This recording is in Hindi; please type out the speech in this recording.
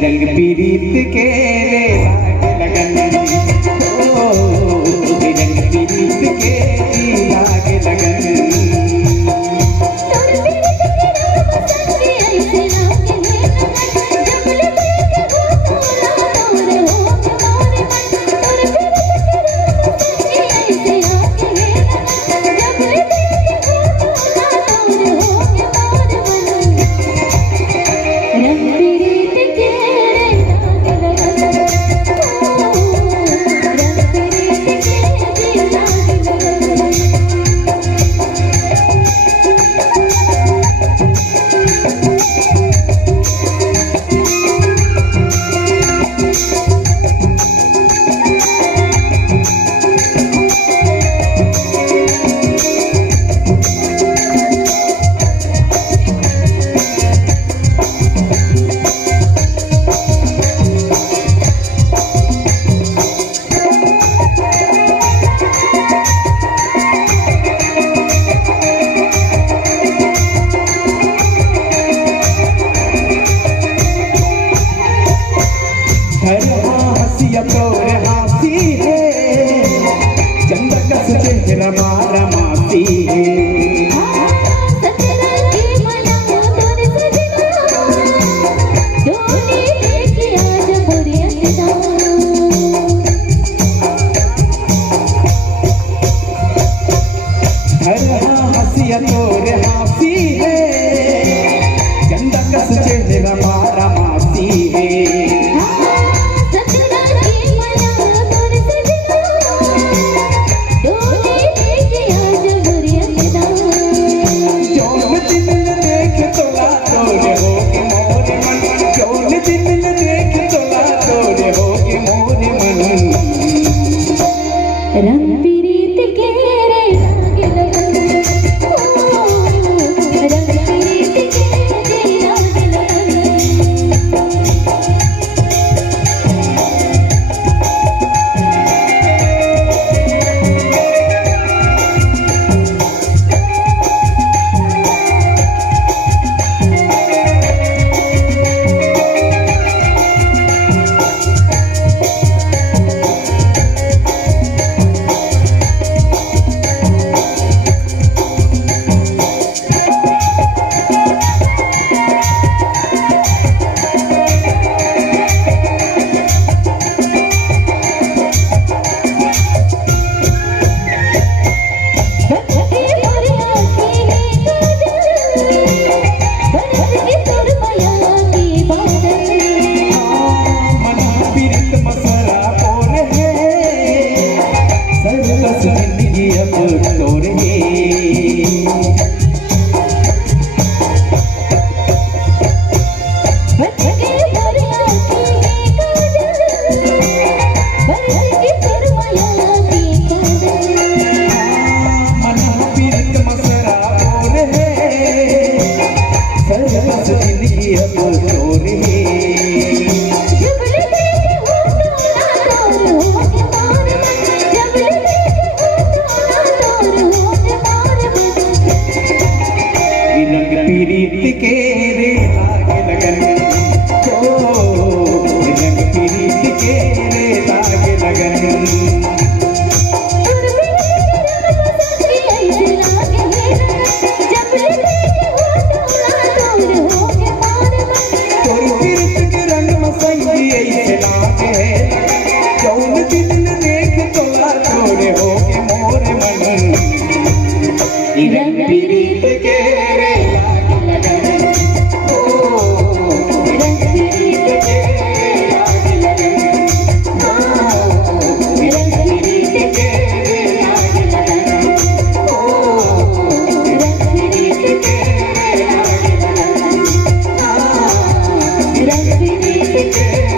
रंग पीरीत के रे लागे लगन, ओ रंग पीरीत के लागे लगन। हंसिया तोरे हाथी है, चंदा कस चेहरा मारा माती है। हंसिया तोरे हाथी है, चंदा कस चेहरा मारा माती है। रंग पीरीत के रे लागे लगन, रंग पीरीत के रे लागे पीरीत के रे लागे लगन, ओ रंग पीरीत के रे लागे लगन। तोर पीरीत के रंग मसंगी ऐसे लागे लगन, जौन दिन देख तोला तोरे होगे मोर मन। रंग पीरीत के रे रंग पीरीत के